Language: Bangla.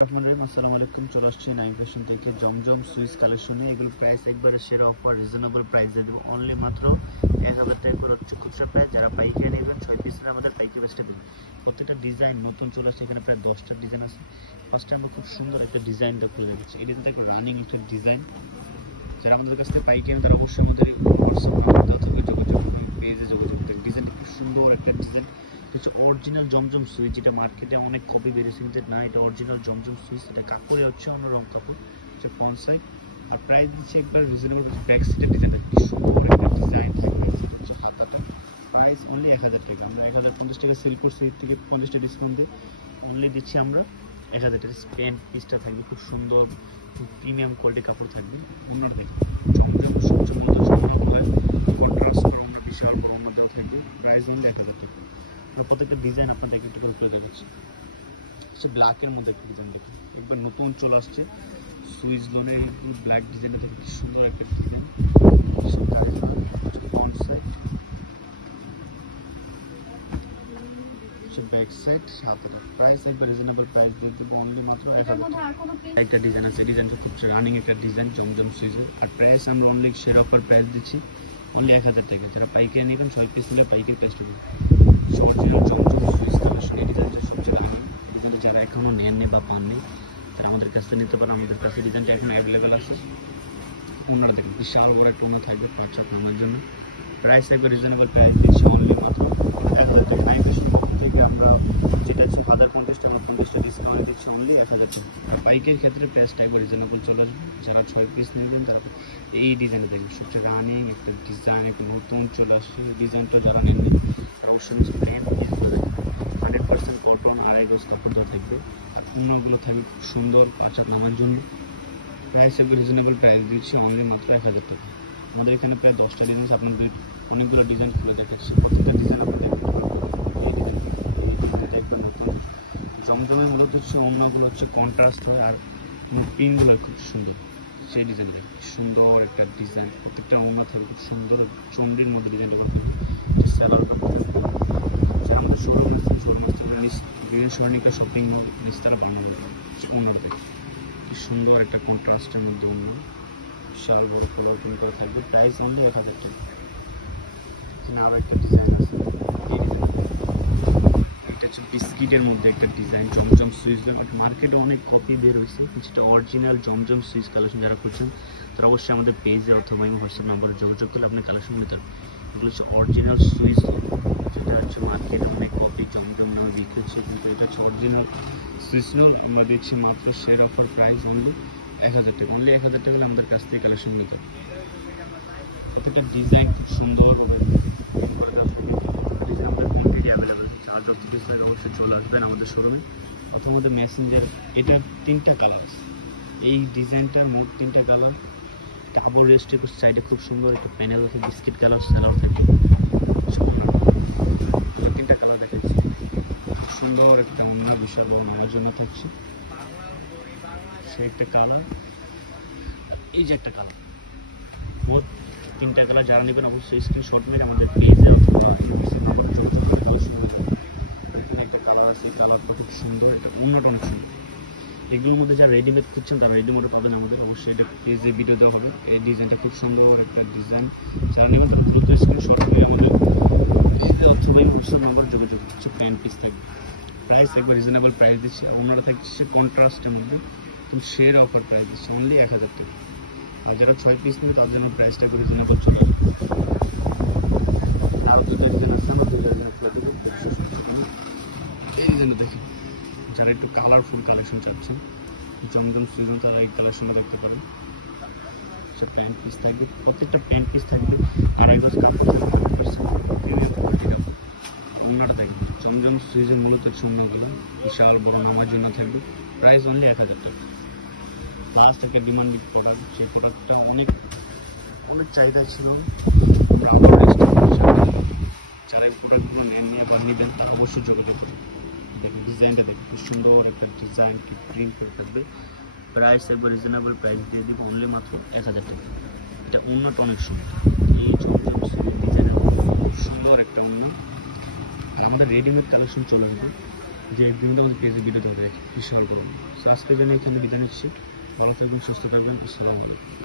আসসালামু আলাইকুম। চলে আসছি নাইম ফ্যাশন থেকে জমজম সুইস কালেকশনে। এগুলো প্রাইস একবারে সেরা অফার, রিজনেবল প্রাইস দিয়ে দেবো। অনলি মাত্র 1000 টাকা করে হচ্ছে খুচরা প্রাইস। যারা পাইকারি নেবেন 6 পিসের আমাদের পাইকারি প্রাইসটা দেবেন। প্রত্যেকটা ডিজাইন নতুন চলে আসছে, এখানে প্রায় 10টা ডিজাইন আছে। ফার্স্টে আমরা খুব সুন্দর একটা ডিজাইনটা খুলে দেখাচ্ছি। এই ডিজাইনটা একটা রানিং একটা ডিজাইন। যারা আমাদের কাছ থেকে পাইকারি নেন তারা অবশ্যই আমাদের হোয়াটসঅ্যাপ নাম্বার অথবা যোগাযোগ পেজে যোগাযোগ করবেন। ডিজাইনটা খুব সুন্দর একটা ডিজাইন। হচ্ছে অরিজিনাল জমজম সুইচ, যেটা মার্কেটে অনেক কপি বেরিয়েছে কিন্তু না, এটা অরিজিনাল জমজম সুইচ। এটা কাপড়ে হচ্ছে অন্য রং কাপড়, হচ্ছে ফ্রন্ট সাইড। আর প্রাইস দিচ্ছে একবার রিজনেবল। ব্যাক সাইডের ডিজাইনটা কি সুন্দর একটা ডিজাইন। হচ্ছে হাতাটা প্রাইস অনলি 1000 টাকা। আমরা 1050 টাকা সেল করছি, এর থেকে 50 টাকা ডিসকাউন্ট দিয়ে অনলি দিচ্ছি আমরা 1000 টাকা। প্যান্ট পিসটা থাকবে খুব সুন্দর, প্রিমিয়াম কোয়ালিটি কাপড় থাকবে। অন্যার দেখবে জমজম সবচেয়ে মূলত কন্ট্রাস্ট করে অন্য বিশাল বড় অন্য দেওয়া থাকবে। প্রাইস অনলি 1000 টাকা। প্রত্যেকটা ডিজাইন আপনাদেরকে একটু করে তুলে দেখাচ্ছি। হচ্ছে ব্ল্যাকের মধ্যে একটা ডিজাইন দেখুন, একবার নতুন চলে আসছে সুইচ লোনের ব্ল্যাক ডিজাইনটা দেখুন, কি সুন্দর একটা design. Front side, back side, হাতাটা প্রাইস একবার রিজনেবল প্রাইস দিয়ে দেবো অনলি মাত্র 1000 টাকা। একটা ডিজাইন আছে, ডিজাইনটা খুব রানিং একটা ডিজাইন জমজম সুইচের। আর প্রাইস আমরা অনলি সেরা অফার প্রাইস দিচ্ছি অনলি 1000 টাকা। যারা পাইকারি নেবেন 6 পিস নিলে পাইকারি প্রাইসটা দেবো। অরিজিনাল জমজম সুইচ কালেকশন, এই ডিজাইনটা সবচেয়ে রানিং। ডিজাইনটা যারা এখনও নেননি বা পাননি তারা আমাদের কাছ থেকে নিতে পারেন। আমাদের কাছে ডিজাইনটা এখন অ্যাভেলেবেল আছে। ওনারা দেখুন বিশাল বড় একটা ওনা থাকবে 5 নামার জন্য। প্রাইস একবার রিজনেবল প্রাইস দিচ্ছি অনলি মাত্র 1000 টাকা। নাইম ফ্যাশনের পক্ষ থেকে আমরা যেটা হচ্ছে 1050 টাকা 50 টাকা ডিসকাউন্ট দিচ্ছি অনলি 1000 টাকা। পাইকারি ক্ষেত্রে প্রাইসটা একবার রিজনেবল চলে আসবে। যারা 6 পিস নেবেন তারা এই ডিজাইনটা দেখবেন, সবচেয়ে রানিং একটা ডিজাইন, একটা নতুন চলে আসছে। ডিজাইনটা যারা নেননি তারা অবশ্যই প্যান্ট পিসগুলো দেখবেন 100% কটন, 2.5 গজ কাপড় দেওয়া থাকবে। আর অন্যগুলো থাকবে খুব সুন্দর 5 নামার জন্য। প্রাইস একবার রিজনেবল প্রাইস দিচ্ছি অনলি মাত্র 1000 টাকা। আমাদের এখানে প্রায় 10টা ডিজাইন আছে, আপনাদের অনেকগুলো ডিজাইন খুলে দেখাচ্ছি। প্রত্যেকটা ডিজাইন আপনার দেখবেন। এই ডিজাইনটা একবার নতুন জমজমের মূলত হচ্ছে অন্যগুলো হচ্ছে কন্ট্রাস্ট হয়, আর পিনগুলো খুব সুন্দর। সেই ডিজাইনটা সুন্দর একটা ডিজাইন, প্রত্যেকটা অন্য থাকবে খুব সুন্দর চন্ডির মধ্যে ডিজাইনটা করতে হবে। স্যালার যারা আমাদের শোরুম আছে, শোরুম বিভিন্ন স্বর্ণিকা শপিং মল নিস্তারা বানানো অন্য দেখে কি সুন্দর একটা কন্ট্রাস্টের মধ্যে অন্য বিশাল বড় খোলা ওপেন করে থাকবে। প্রাইস অনলি 1000 টাকা। এখানে আরও একটা ডিজাইন আছে, এই ডিজাইন এটা হচ্ছে বিস্কিটের মধ্যে একটা ডিজাইন জমজম সুইচ। মার্কেটে অনেক কপি বের হয়েছে, যেটা অরিজিনাল জমজম সুইচ কালেকশন যারা করছেন তারা অবশ্যই আমাদের পেজে অথবা হোয়াটসঅ্যাপ নাম্বারে যোগাযোগ করলে আপনি কালেকশন নিতে পারবেন। এগুলো হচ্ছে অরিজিনাল সুইচ, যেটা হচ্ছে মার্কেটে অনেক কপি জমজম নামে বিক্রি হচ্ছে, কিন্তু এটা হচ্ছে অরিজিনাল সুইচ নোল। আমরা দিচ্ছি মাত্র শেয়ার অফার প্রাইস অনলি 1000 টাকা। অনলি 1000 টাকা আমাদের কাছ থেকে কালেকশন নিতে হবে। প্রত্যেকটা ডিজাইন খুব সুন্দর হবে। ডিজাইন আমাদের quantity available. Charge of display অবশ্যই চলে আসবেন আমাদের শোরুমে অথবা আমাদের মেসেঞ্জার। এটা 3টা কালার আছে, এই ডিজাইনটার মোট 3টা কালার। কাপড় রেস্টের সাইডে খুব সুন্দর একটা প্যানেল আছে, বিস্কিট কালার সেলার থাকে। 3টা কালার দেখাচ্ছি, সুন্দর একটা অন্য বিশাল বড় নেওয়ার জন্য থাকছে। সে একটা কালার, এই যে একটা কালার, মোট 3টা কালার। যারা নেবেন অবশ্যই স্ক্রিনশট মেরে আমাদের পেজে অথবা এখানে একটা কালার আছে, এই কালারটা খুব সুন্দর, একটা অন্যটা অনেক সুন্দর। এগুলোর মধ্যে যারা রেডিমেড করছেন তারা রেডিমেডও পাবেন আমাদের, অবশ্যই এটা পেজে ভিডিও দেওয়া হবে। এই ডিজাইনটা খুব সুন্দর একটা ডিজাইন। যারা নেবেন তারা দ্রুত স্ক্রিনশট মেরে আমাদের পেজে অথবা হোয়াটসঅ্যাপ নাম্বার যোগাযোগ হচ্ছে। প্যান্ট পিস থাকবে, প্রাইস একবার রিজনেবল প্রাইস দিচ্ছি। আর অন্যরা থাকছে কন্ট্রাস্টের মধ্যে, তুমি শেয়ার অফার প্রাইস দিচ্ছি অনলি 1000 টাকা। আর যারা 6 পিস নেবে তার জন্য প্রাইসটা একটু রিজনেবল চলে আসবে। আর দুটো ডিজাইন আছে, আমরা দুটো ডিজাইন খুলে দেবো। এই ডিজাইনটা দেখি, যারা একটু কালারফুল কালেকশন চাচ্ছেন জমজম সুইচ তারা এই কালেকশনটা দেখতে পারেন। আচ্ছা, প্যান্ট পিস থাকবে, প্রত্যেকটা প্যান্ট পিস থাকবে 2.5 গজ কাপড় থাকবে। অন্যটা থাকবে জমজম সুইচের মূলত সুন্দরগুলো বিশাল বড় নামার জন্য থাকবে। প্রাইস অনলি 1000 টাকা। লাস্ট একটা ডিমান্ডিং প্রোডাক্ট, সেই প্রোডাক্টটা অনেক চাহিদা ছিল। আমরা আবার যারা এই প্রোডাক্টগুলো নিয়ে বা নেবেন তারা অবশ্যই যোগাযোগ করবেন। দেখুন ডিজাইনটা দেখুন, খুব সুন্দর একটা ডিজাইন কি প্রিন্ট করে থাকবে। প্রাইস একবার রিজনেবল প্রাইস দিয়ে দিব অনলি মাত্র 1000 টাকা। এটা অন্যটা অনেক সুন্দর, এই জমজম সুইচের ডিজাইনের খুব সুন্দর একটা অন্য। আর আমাদের রেডিমেড কালেকশন চলে যাবে, যে বিভিন্ন আমাদের পেজে ভিডিও দেওয়া যায় বিশাল করুন। আজকের জন্য এখানে বিদায় নিচ্ছি। ভালো থাকবেন, সুস্থ থাকবেন। আসসালামু আলাইকুম।